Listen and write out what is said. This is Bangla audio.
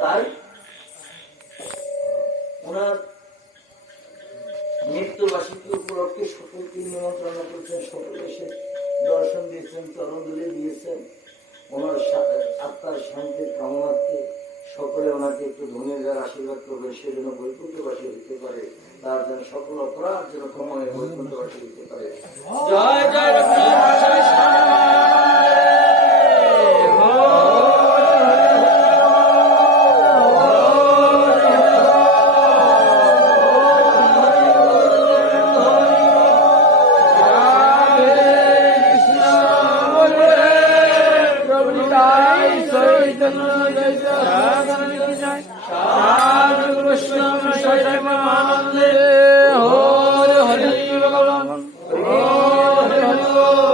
তাই ওনার মৃত্যুবার্ষিকী উপলক্ষে সকলকে নিমন্ত্রণ করছেন, সকলে এসে দর্শন দিয়েছেন, চরণধুলি দিয়েছেন। ওনার আত্মার শান্তির কামনার্থে সকলে ওনাকে একটু ধন্যবাদ আশীর্বাদ করবে, সেজন্য বৈকুণ্ঠবাসী হইতে পারে, তার যেন সকল অপরাধ যেন ক্ষমা হয়ে বৈকুণ্ঠবাসী হইতে পারে। জয় জয় হরে হরে